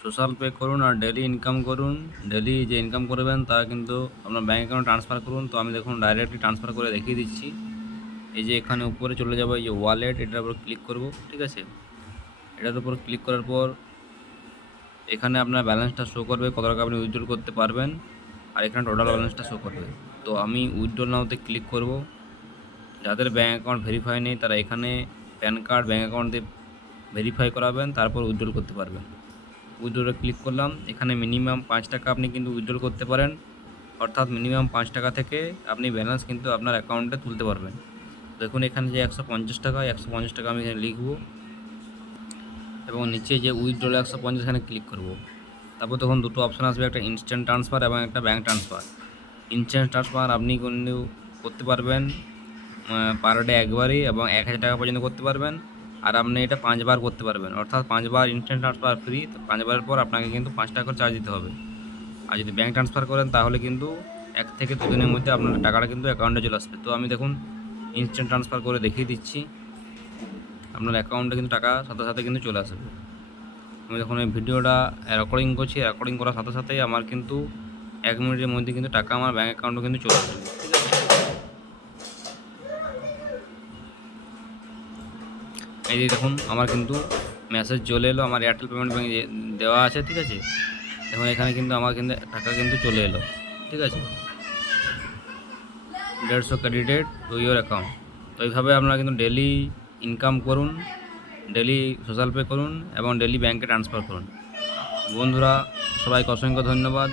Social pay করুন আর daily income করুন। ডেলি যে ইনকাম করবেন তা কিন্তু আপনার ব্যাঙ্ক অ্যাকাউন্টে ট্রান্সফার করুন। তো আমি দেখুন ডাইরেক্টলি ট্রান্সফার করে দেখিয়ে দিচ্ছি। এই যে এখানে উপরে চলে যাব, এই যে ওয়ালেট এটার উপর ক্লিক করব, ঠিক আছে? এটার উপর ক্লিক করার পর এখানে আপনার ব্যালেন্সটা শো করবে, কত টাকা আপনি উইথড্রল করতে পারবেন। আর এখানে টোটাল ব্যালেন্সটা শো করবে। তো আমি উইথড্রল নাওতে ক্লিক করব। যাদের ব্যাঙ্ক অ্যাকাউন্ট ভেরিফাই নেই, তারা এখানে প্যান কার্ড ব্যাঙ্ক অ্যাকাউন্ট দিয়ে ভেরিফাই করাবেন, তারপর উইথড্রল করতে পারবেন। উইথড্রলে ক্লিক করলাম, এখানে মিনিমাম পাঁচ টাকা আপনি কিন্তু উইথড্রল করতে পারেন। অর্থাৎ মিনিমাম পাঁচ টাকা থেকে আপনি ব্যালেন্স কিন্তু আপনার অ্যাকাউন্টে তুলতে পারবেন। দেখুন, এখানে যে একশো পঞ্চাশ টাকা, একশো পঞ্চাশ টাকা আমি এখানে লিখব। এবং নিচে যে উইথড্রল একশো পঞ্চাশ এখানে ক্লিক করব। তারপর তখন দুটো অপশান আসবে, একটা ইনস্ট্যান্ট ট্রান্সফার এবং একটা ব্যাঙ্ক ট্রান্সফার ইনস্ট্যান্ট ট্রান্সফার আপনি কিন্তু করতে পারবেন পার ডে একবারই এবং এক হাজার টাকা পর্যন্ত করতে পারবেন। আর আপনি এটা পাঁচবার করতে পারবেন। অর্থাৎ পাঁচবার ইনস্ট্যান্ট ট্রান্সফার ফ্রি তো পাঁচবারের পর আপনাকে কিন্তু পাঁচ টাকা করে চার্জ দিতে হবে। আর যদি ব্যাঙ্ক ট্রান্সফার করেন, তাহলে কিন্তু এক থেকে দু দিনের মধ্যে আপনার টাকাটা কিন্তু অ্যাকাউন্টে চলে আসবে। তো আমি দেখুন ইনস্ট্যান্ট ট্রান্সফার করে দেখিয়ে দিচ্ছি। আপনার অ্যাকাউন্টে কিন্তু টাকা সাথে সাথে কিন্তু চলে আসবে। আমি যখন এই ভিডিওটা রেকর্ডিং করছি। রেকর্ডিং করার সাথে সাথেই আমার কিন্তু এক মিনিটের মধ্যে কিন্তু টাকা আমার ব্যাঙ্ক অ্যাকাউন্টে কিন্তু চলে আসবে। এই যে দেখুন, আমার কিন্তু মেসেজ চলে এলো, আমার এয়ারটেল পেমেন্ট ব্যাঙ্ক দেওয়া আছে, ঠিক আছে? এখন এখানে কিন্তু আমার কিন্তু টাকা কিন্তু চলে এলো, ঠিক আছে? দেড়শো ক্রেডিটেড টু ইয়োর অ্যাকাউন্ট তো এইভাবে আপনারা কিন্তু ডেলি ইনকাম করুন ডেলি সোশ্যাল পে করুন এবং ডেলি ব্যাংকে ট্রান্সফার করুন। বন্ধুরা, সবাইকে অসংখ্য ধন্যবাদ।